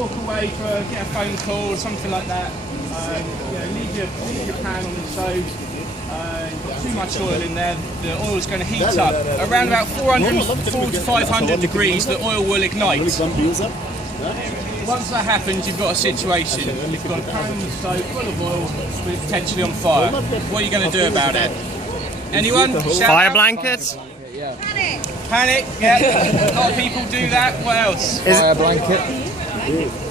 walk away for get a phone call or something like that. Leave your pan on the stove. Got too much oil in there. The oil is going to heat up. Around about 400 to 500 degrees, the oil will ignite. Once that happens, you've got a situation. You've got a pan on the stove full of oil, but it's potentially on fire. What are you going to do about it? Anyone? Fire blankets? Panic, yeah. A lot of people do that. What else? Fire blanket.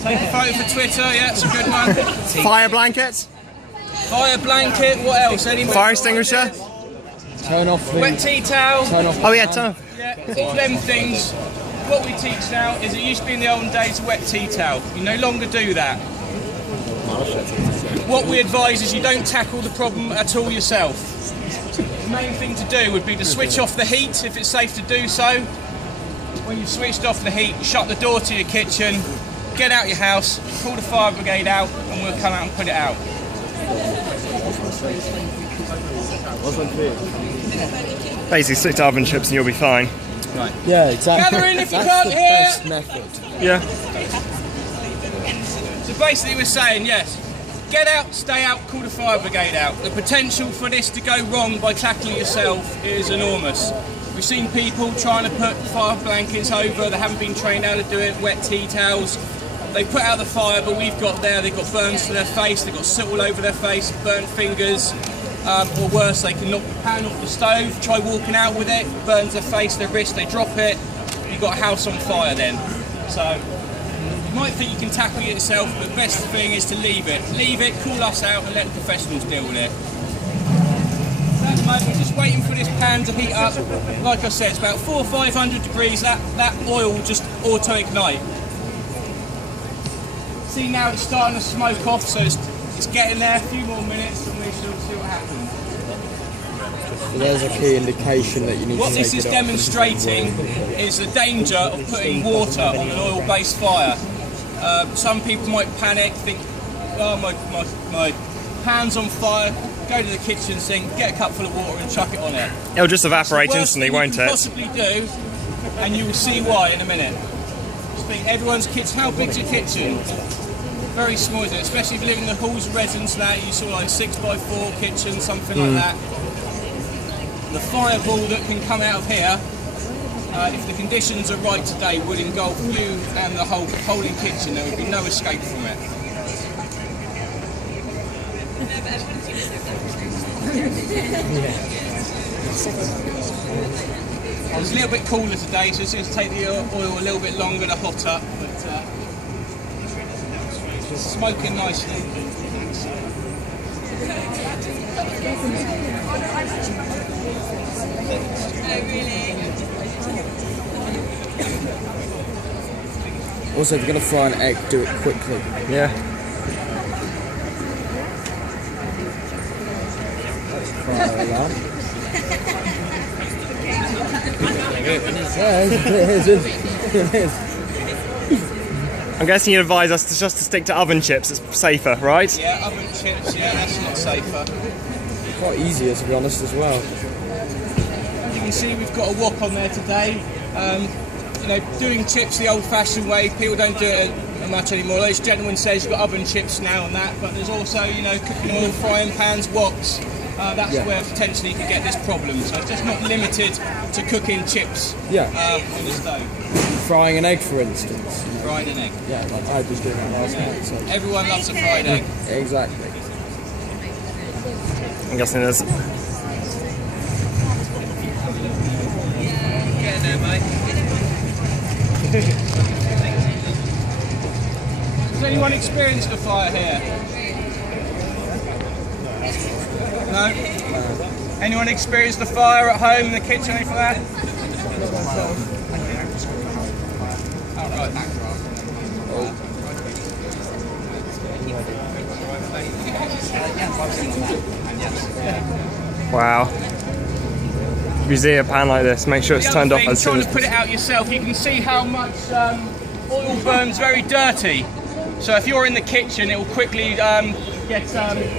Take a photo for Twitter, yeah, it's a good one. Fire blankets? Fire blanket, what else? Anyone? Fire extinguisher? Turn off the... Wet tea towel. Oh yeah, turn off. Yeah, all them things. What we teach now is it used to be in the olden days a wet tea towel. You no longer do that. What we advise is you don't tackle the problem at all yourself. The main thing to do would be to switch off the heat if it's safe to do so. When you've switched off the heat, shut the door to your kitchen, get out your house, call the fire brigade out, and we'll come out and put it out. Basically stick to oven chips and you'll be fine. Right. Yeah, exactly. Gather in if you That's can't the hear. best method. Yeah. So basically we're saying, yes, get out, stay out, call the fire brigade out. The potential for this to go wrong by tackling yourself is enormous. We've seen people trying to put fire blankets over, they haven't been trained how to do it, wet tea towels. They put out the fire, but they've got burns to their face, they've got soot all over their face, burnt fingers, or worse, they can knock the pan off the stove, try walking out with it, burns their face, their wrist, they drop it, you've got a house on fire then. So, you might think you can tackle it yourself, but the best thing is to leave it. Leave it, call us out and let the professionals deal with it. At the moment, we're just waiting for this pan to heat up. Like I said, it's about 400 or 500 degrees, that oil will just auto-ignite. See now it's starting to smoke off, so it's getting there, a few more minutes and we shall see what happens. So there's a key indication that you need What to this is demonstrating is the danger of putting water on an oil-based fire. Some people might panic, think, oh my pan's on fire, go to the kitchen sink, get a cup full of water and chuck it on it. It'll just evaporate It's instantly, the worst won't thing you it? can possibly do, and you will see why in a minute. Everyone's kitchen, how big's your kitchen? Very small, is it? Especially if you live in the halls of residence now, you saw like 6x4 kitchen, something like that. The fireball that can come out of here, if the conditions are right today, would engulf you and the whole kitchen. There would be no escape from it. It's a little bit cooler today, so it's going to take the oil a little bit longer to hot up, but it's smoking nicely. Also, if you're going to fry an egg, do it quickly. Yeah. Fire alarm. It is. I'm guessing you advise us just to stick to oven chips, it's safer, right? Yeah, oven chips, yeah, that's a lot safer. Quite easier, to be honest, as well. You can see we've got a wok on there today. Doing chips the old-fashioned way, people don't do it much anymore. This gentleman says you've got oven chips now and that, but there's also, cooking oil, frying pans, woks. That's where potentially you could get this problem. So it's just not limited to cooking chips on the stove. Frying an egg, for instance. Frying an egg. Yeah, like I was doing that last night. So. Everyone loves a fried egg. Exactly. I'm guessing there's... Getting there, mate. Has anyone experienced a fire here? No? Anyone experienced a fire at home, in the kitchen, anything like that? Oh, right. Wow. If you see a pan like this, make sure it's turned off as soon as possible. Trying to put it out yourself, you can see how much oil burns very dirty. So if you're in the kitchen, it will quickly get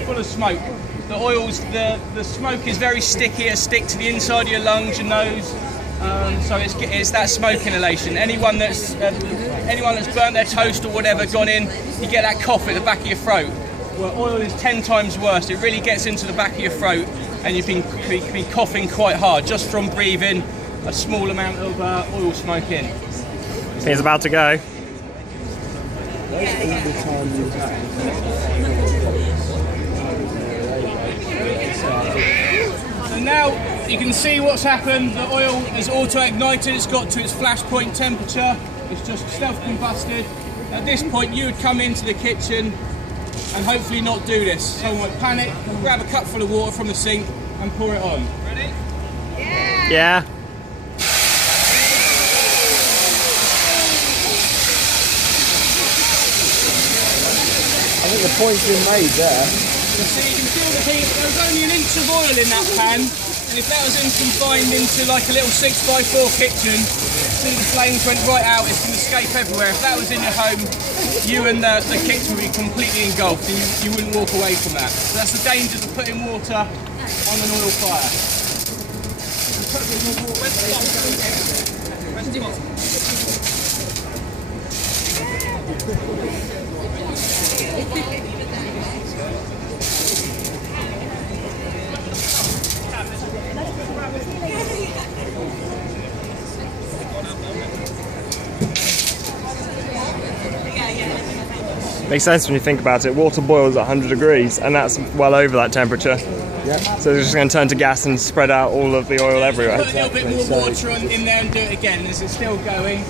full of smoke. The smoke is very sticky, it'll stick to the inside of your lungs, your nose, So it's that smoke inhalation. Anyone that's burnt their toast or whatever, gone in, you get that cough at the back of your throat. Well, oil is 10 times worse. It really gets into the back of your throat, and you've been coughing quite hard just from breathing a small amount of oil smoke in. He's about to go. So now you can see what's happened. The oil is auto-ignited. It's got to its flash point temperature. It's just self-combusted. At this point, you would come into the kitchen and hopefully not do this. Someone would panic, grab a cup full of water from the sink and pour it on. Ready? Yeah. I think the point's been made there. So you can feel the heat. There was only an inch of oil in that pan, and if that was confined into like a little 6x4 kitchen, see the flames went right out, it's going to escape everywhere. If that was in your home, you and the kitchen would be completely engulfed, and you wouldn't walk away from that. So that's the dangers of putting water on an oil fire. Makes sense when you think about it. Water boils at 100 degrees, and that's well over that temperature. Yep. So it's just going to turn to gas and spread out all of the oil everywhere. Put a little bit more water in there and do it again. Is it still going?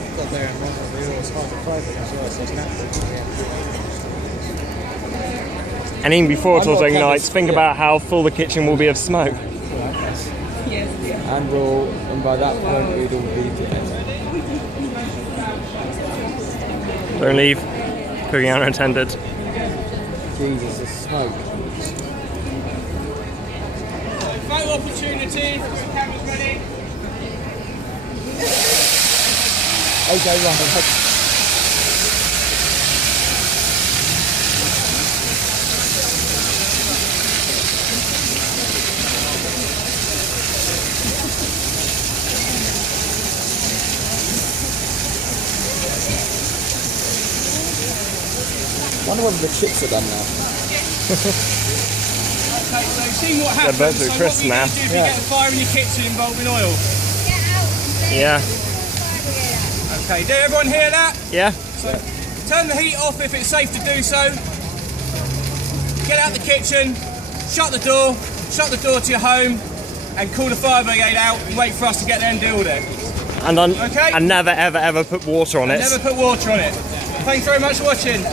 And even before it auto ignites, think about how full the kitchen will be of smoke. And by that point we'd all be dead. Don't leave. Cooking unattended. Jesus, the smoke. Photo opportunity. Camera's ready. Okay, right. I wonder whether the chips are done now. Okay, so you've seen what happens. burnt to So crisp what now. do if you get a fire in your kitchen involving oil? Yeah. Okay, did everyone hear that? Yeah. So turn the heat off if it's safe to do so. Get out the kitchen, shut the door to your home, and call the fire brigade out and wait for us to get there and deal with it. And never ever put water on it. Never put water on it. Thanks very much for watching.